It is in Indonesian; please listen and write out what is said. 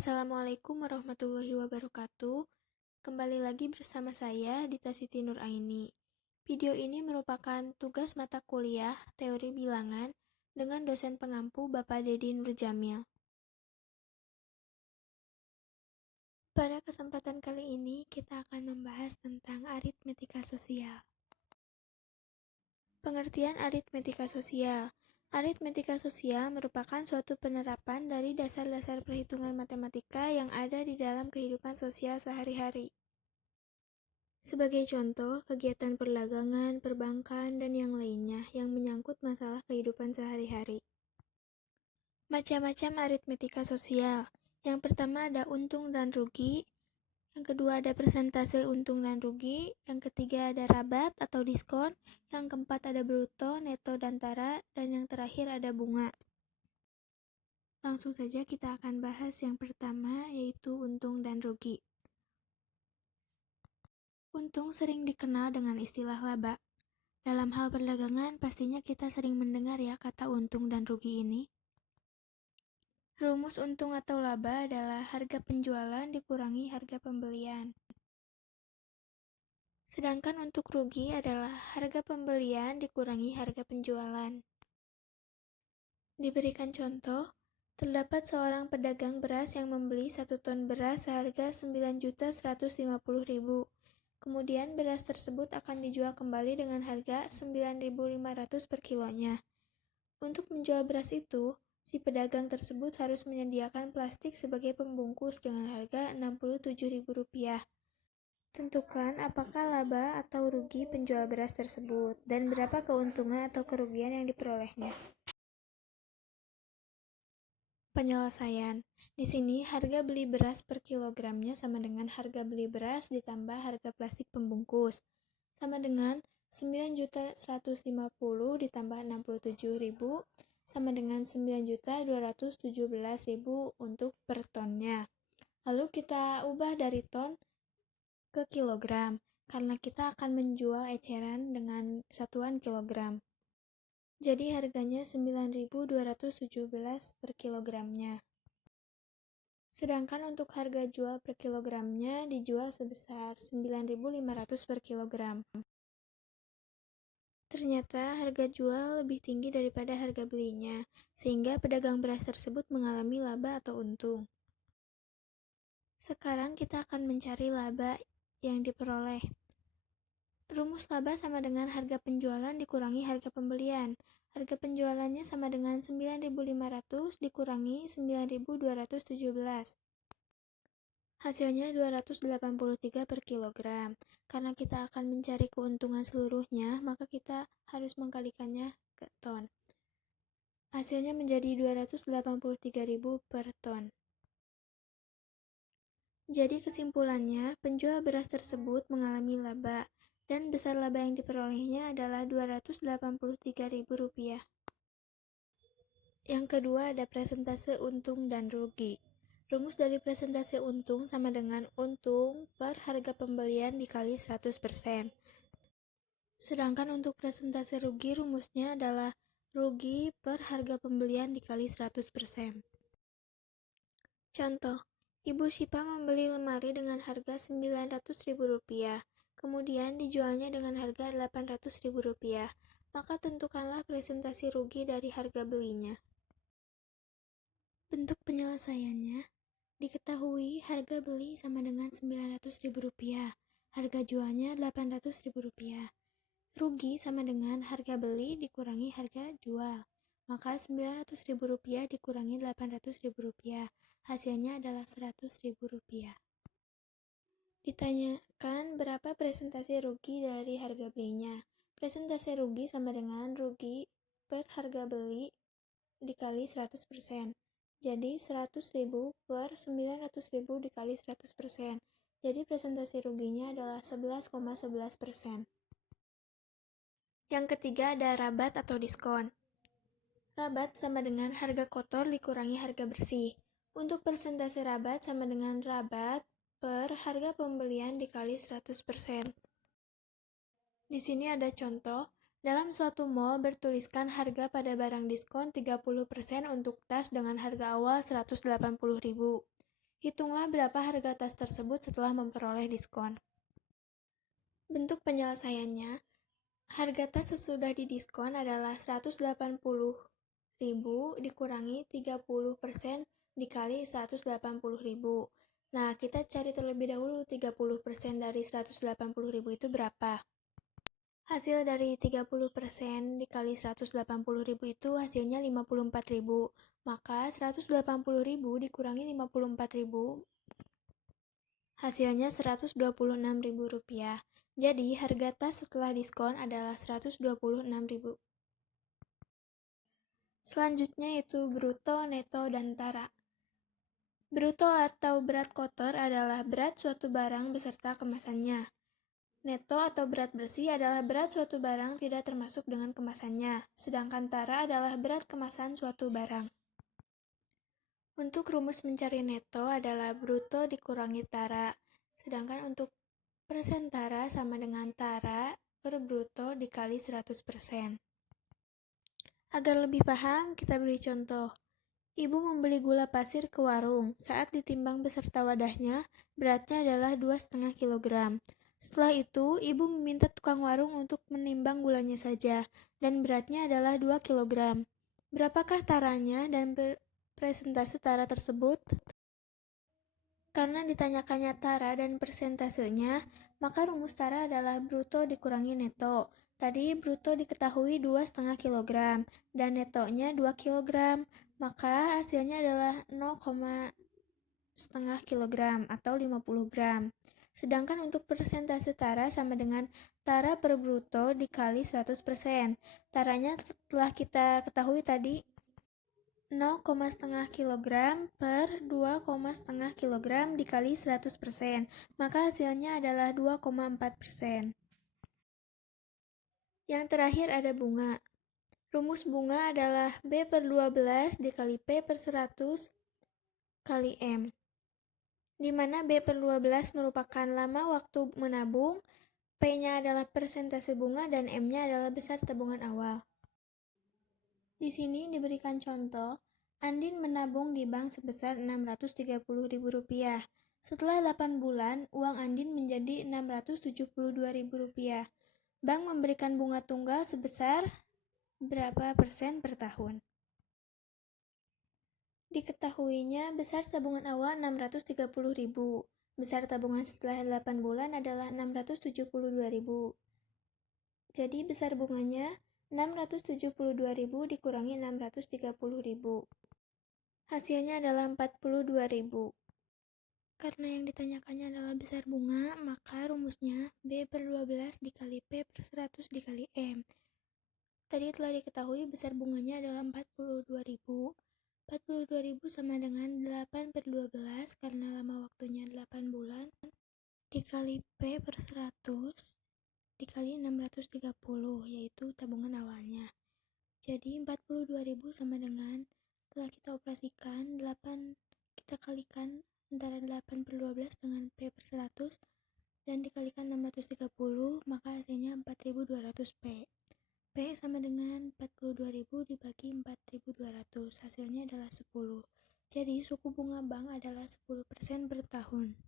Assalamualaikum warahmatullahi wabarakatuh. Kembali lagi bersama saya, Dita Siti Nuraini. Video ini merupakan tugas mata kuliah Teori Bilangan dengan dosen pengampu Bapak Dedi Nurjamil. Pada kesempatan kali ini, kita akan membahas tentang aritmetika sosial. Pengertian aritmetika sosial. Aritmetika sosial merupakan suatu penerapan dari dasar-dasar perhitungan matematika yang ada di dalam kehidupan sosial sehari-hari. Sebagai contoh, kegiatan perdagangan, perbankan, dan yang lainnya yang menyangkut masalah kehidupan sehari-hari. Macam-macam aritmetika sosial. Yang pertama ada untung dan rugi, yang kedua ada persentase untung dan rugi, yang ketiga ada rabat atau diskon, yang keempat ada bruto, neto, dan tara, dan yang terakhir ada bunga. Langsung saja kita akan bahas yang pertama, yaitu untung dan rugi. Untung sering dikenal dengan istilah laba. Dalam hal perdagangan, pastinya kita sering mendengar ya kata untung dan rugi ini. Rumus untung atau laba adalah harga penjualan dikurangi harga pembelian. Sedangkan untuk rugi adalah harga pembelian dikurangi harga penjualan. Diberikan contoh, terdapat seorang pedagang beras yang membeli 1 ton beras seharga 9.150.000. Kemudian beras tersebut akan dijual kembali dengan harga 9.500 per kilonya. Untuk menjual beras itu, si pedagang tersebut harus menyediakan plastik sebagai pembungkus dengan harga Rp67.000. Tentukan apakah laba atau rugi penjual beras tersebut dan berapa keuntungan atau kerugian yang diperolehnya. Penyelesaian. Di sini harga beli beras per kilogramnya sama dengan harga beli beras ditambah harga plastik pembungkus. Sama dengan 9.150.000 ditambah 67.000 sama dengan 9.217.000 untuk per tonnya. Lalu kita ubah dari ton ke kilogram, karena kita akan menjual eceran dengan satuan kilogram. Jadi harganya 9.217 per kilogramnya. Sedangkan untuk harga jual per kilogramnya dijual sebesar 9.500 per kilogram. Ternyata harga jual lebih tinggi daripada harga belinya, sehingga pedagang beras tersebut mengalami laba atau untung. Sekarang kita akan mencari laba yang diperoleh. Rumus laba sama dengan harga penjualan dikurangi harga pembelian. Harga penjualannya sama dengan 9.500 dikurangi 9.217. Hasilnya 283 per kilogram. Karena kita akan mencari keuntungan seluruhnya, maka kita harus mengkalikannya ke ton. Hasilnya menjadi 283.000 per ton. Jadi kesimpulannya, penjual beras tersebut mengalami laba, dan besar laba yang diperolehnya adalah Rp283.000. Yang kedua ada presentase untung dan rugi. Rumus dari presentase untung sama dengan untung per harga pembelian dikali 100%. Sedangkan untuk presentase rugi rumusnya adalah rugi per harga pembelian dikali 100%. Contoh, Ibu Syifa membeli lemari dengan harga Rp900.000, kemudian dijualnya dengan harga Rp800.000, maka tentukanlah presentasi rugi dari harga belinya. Bentuk penyelesaiannya, diketahui harga beli sama dengan Rp900.000, harga jualnya Rp800.000. Rugi sama dengan harga beli dikurangi harga jual, maka Rp900.000 dikurangi Rp800.000, hasilnya adalah Rp100.000. Ditanyakan berapa presentasi rugi dari harga belinya. Presentasi rugi sama dengan rugi per harga beli dikali 100%. Jadi 100.000 per 900.000 dikali 100%. Jadi presentasi ruginya adalah 11,11%. Yang ketiga ada rabat atau diskon. Rabat sama dengan harga kotor dikurangi harga bersih. Untuk persentase rabat sama dengan rabat per harga pembelian dikali 100%. Di sini ada contoh. Dalam suatu mall bertuliskan harga pada barang diskon 30% untuk tas dengan harga awal Rp180.000. Hitunglah berapa harga tas tersebut setelah memperoleh diskon. Bentuk penyelesaiannya, harga tas sesudah didiskon adalah 180.000 dikurangi 30% dikali 180.000. Nah, kita cari terlebih dahulu 30% dari 180.000 itu berapa. Hasil dari 30% dikali 180.000 itu hasilnya 54.000. Maka 180.000 dikurangi 54.000 hasilnya Rp126.000. Jadi harga tas setelah diskon adalah Rp126.000. Selanjutnya itu bruto, neto, dan tara. Bruto atau berat kotor adalah berat suatu barang beserta kemasannya. Neto atau berat bersih adalah berat suatu barang tidak termasuk dengan kemasannya, sedangkan tara adalah berat kemasan suatu barang. Untuk rumus mencari neto adalah bruto dikurangi tara, sedangkan untuk persen tara sama dengan tara per bruto dikali 100%. Agar lebih paham, kita beri contoh. Ibu membeli gula pasir ke warung. Saat ditimbang beserta wadahnya, beratnya adalah 2,5 kg. Setelah itu, ibu meminta tukang warung untuk menimbang gulanya saja, dan beratnya adalah 2 kg. Berapakah taranya dan presentase tara tersebut? Karena ditanyakannya tara dan persentasenya, maka rumus tara adalah bruto dikurangi neto. Tadi bruto diketahui 2,5 kg dan netonya 2 kg, maka hasilnya adalah 0,5 kg atau 50 gram. Sedangkan untuk persentase tara sama dengan tara per bruto dikali 100%. Taranya telah kita ketahui tadi 0,5 kg per 2,5 kg dikali 100%, maka hasilnya adalah 2,4%. Yang terakhir ada bunga. Rumus bunga adalah B per 12 dikali P per 100 kali M, di mana B per 12 merupakan lama waktu menabung, P-nya adalah persentase bunga, dan M-nya adalah besar tabungan awal. Di sini diberikan contoh, Andin menabung di bank sebesar Rp630.000. Setelah 8 bulan, uang Andin menjadi Rp672.000. Bank memberikan bunga tunggal sebesar berapa persen per tahun? Diketahuinya besar tabungan awal Rp630.000. Besar tabungan setelah 8 bulan adalah Rp672.000. Jadi besar bunganya Rp672.000 dikurangi Rp630.000. Hasilnya adalah Rp42.000. Karena yang ditanyakannya adalah besar bunga, maka rumusnya B per 12 dikali P per 100 dikali M. Tadi telah diketahui besar bunganya adalah Rp42.000. Rp42.000 sama dengan 8 per 12 karena lama waktunya 8 bulan dikali P per 100 dikali 630, yaitu tabungan awalnya. Jadi 42.000 sama dengan, setelah kita operasikan, 8 kita kalikan antara 8 per 12 dengan P per 100 dan dikalikan 630, maka hasilnya 4.200 P. P sama dengan 42.000 dibagi 4.200, hasilnya adalah 10. Jadi suku bunga bank adalah 10% per tahun.